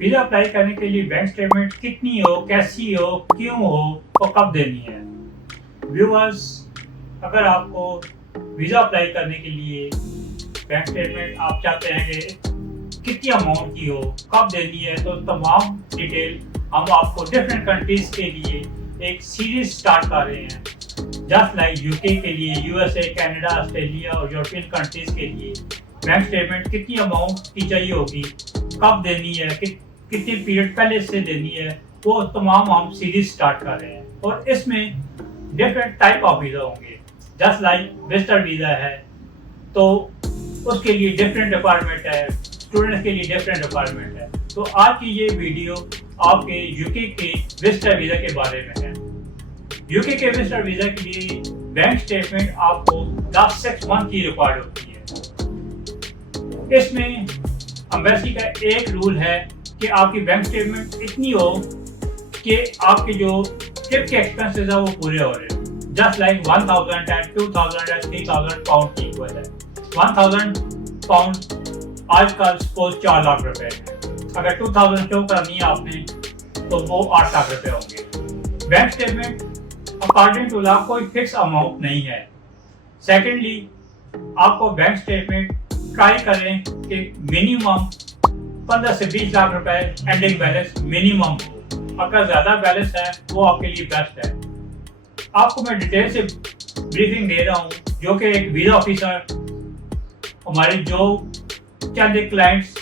Visa apply करने के लिए बैंक स्टेटमेंट कितनी हो, कैसी हो, क्यों हो और कब देनी है। व्यूअर्स, अगर आपको वीज़ा अप्लाई करने के लिए बैंक स्टेटमेंट आप चाहते हैं कि कितनी अमाउंट की हो, कब देनी है, तो तमाम डिटेल हम आपको डिफरेंट कंट्रीज़ के लिए एक सीरीज स्टार्ट कर रहे हैं। जस्ट लाइक यूके के लिए, यूएसए, कनाडा, ऑस्ट्रेलिया और यूरोपियन कंट्रीज़ के लिए बैंक स्टेटमेंट कितनी अमाउंट की चाहिए होगी, कब देनी है, कितनी पीरियड पहले से देनी है, वो तमाम हम सीरीज स्टार्ट कर रहे हैं। और इसमें डिफरेंट टाइप ऑफ वीज़ा होंगे। जस्ट लाइक विजिटर वीज़ा है तो उसके लिए डिफरेंट डिपार्टमेंट है, स्टूडेंट्स के लिए डिफरेंट डिपार्टमेंट है। तो आज की ये वीडियो आपके यूके के विजिटर वीज़ा के बारे में है। यूके के विजिटर वीज़ा के लिए बैंक स्टेटमेंट आपको लास्ट 6 मंथ की रिक्वायर्ड होती है। इसमें एम्बेसी का एक रूल है कि आपकी बैंक स्टेटमेंट इतनी हो कि आपके जो ट्रिप के एक्सपेंसेस है वो पूरे हो रहे हैं। Just like 1000 and 2000 and 3000 pound की इक्वल है। 1000 पाउंड आजकल सपोज 4 लाख रुपए है। अगर 2000 शो करनी है आपने तो वो 8 लाख रुपए होंगे। Bank statement according to law कोई फिक्स अमाउंट नहीं है। सेकेंडली, आपको बैंक स्टेटमेंट ट्राई करें कि मिनिमम 15 से 20 लाख रुपए एंडिंग बैलेंस मिनिमम हो। अगर ज़्यादा बैलेंस है वो आपके लिए बेस्ट है। आपको मैं डिटेल से ब्रीफिंग दे रहा हूँ, जो कि एक वीज़ा ऑफिसर हमारे जो चंद क्लाइंट्स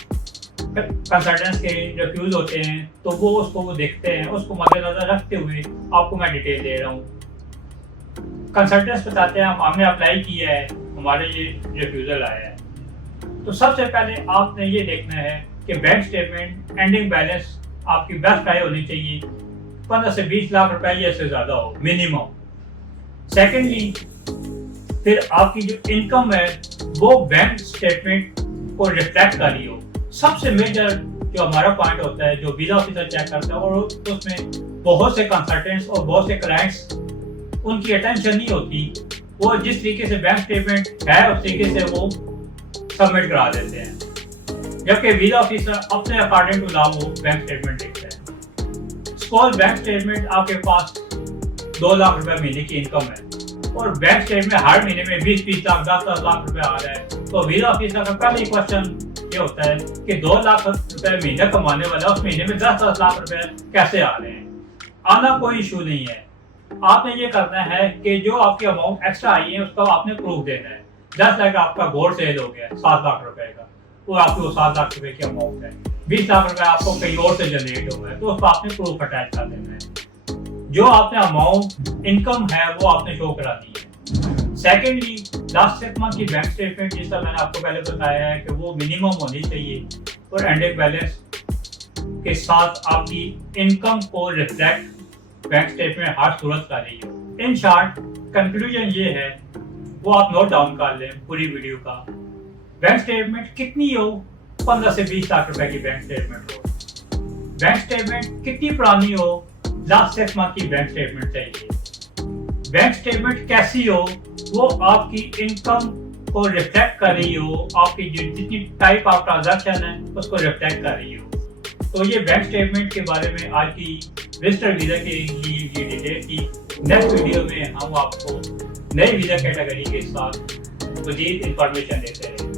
कंसल्टेंट्स के रिफ्यूज होते हैं तो वो उसको देखते हैं, उसको मद्देनजर रखते हुए आपको मैं डिटेल दे रहा हूँ। कंसल्टेंट्स बताते हैं हमने अप्लाई किया है, हमारे ये रिफ्यूज़ल आया है। तो सबसे पहले आपने ये देखना है कि बैंक स्टेटमेंट एंडिंग बैलेंस आपकी बेस्ट प्राइस होनी चाहिए, 15 से 20 लाख रुपए या से ज़्यादा हो मिनिमम। सेकेंडली, फिर आपकी जो इनकम है वो बैंक स्टेटमेंट को रिफ्लेक्ट कर रही हो। सबसे मेजर जो हमारा पॉइंट होता है, जो वीज़ा ऑफिसर चेक करता है, और उसमें बहुत से कंसल्टेंट्स और बहुत से क्लाइंट्स उनकी अटेंशन नहीं होती। वो जिस तरीके से बैंक स्टेटमेंट है उस तरीके से वो सबमिट करा देते हैं, जबकि वीज़ा ऑफिसर अपने अकॉर्डिंग टू लॉ वो बैंक स्टेटमेंट देखता है। सपोज बैंक स्टेटमेंट आपके पास 2 लाख रुपए महीने की इनकम है और बैंक स्टेटमेंट हर महीने में 20-20 लाख 10-10 लाख रुपए आ रहा है, तो वीज़ा ऑफिसर का पहले क्वेश्चन ये होता है कि 2 लाख रुपए महीने कमाने वाला उस महीने में 10-10 लाख रुपए कैसे आ रहे हैं। आना कोई इशू नहीं है। आपने ये करना है कि जो आपकी अमाउंट एक्स्ट्रा आई है उसका आपने प्रूफ देना है। जस्ट लाइक आपका गोल्ड सेल हो गया 7 लाख रुपए का, वो आपकी वो 7 लाख रुपए की अमाउंट है, 20 लाख रुपए आपको कहीं और से जनरेट हुआ है, तो उसको आपने प्रूफ अटैच कर देना है। जो आपने अमाउंट इनकम है वो आपने शो करानी है। सेकेंडली, लास्ट 6 मंथ की बैंक स्टेटमेंट, जिस तरह मैंने आपको पहले बताया है कि वो मिनिमम होनी चाहिए और एंडिंग बैलेंस के साथ आपकी इनकम को रिफ्लेक्ट बैंक स्टेटमेंट हर सूरत कर रही हो। इन शॉर्ट कंक्लूजन ये है, वो आप नोट डाउन कर लें पूरी वीडियो का। बैंक स्टेटमेंट कितनी हो, 15 से 20 लाख रुपए की बैंक स्टेटमेंट हो। बैंक स्टेटमेंट कितनी पुरानी हो, लास्ट 6 मंथ की बैंक स्टेटमेंट चाहिए। बैंक स्टेटमेंट कैसी हो, वो आपकी इनकम को रिफ्लेक्ट कर रही हो, आपकी जितनी टाइप ऑफ ट्रांजैक्शन है उसको रिफ्लेक्ट कर रही हो। तो ये बैंक स्टेटमेंट के बारे में आज की विजिटर वीज़ा के लिए ये डिटेल थी। नेक्स्ट वीडियो में हम आपको नई वीज़ा कैटेगरी के साथ मज़ीद इंफॉर्मेशन देते हैं।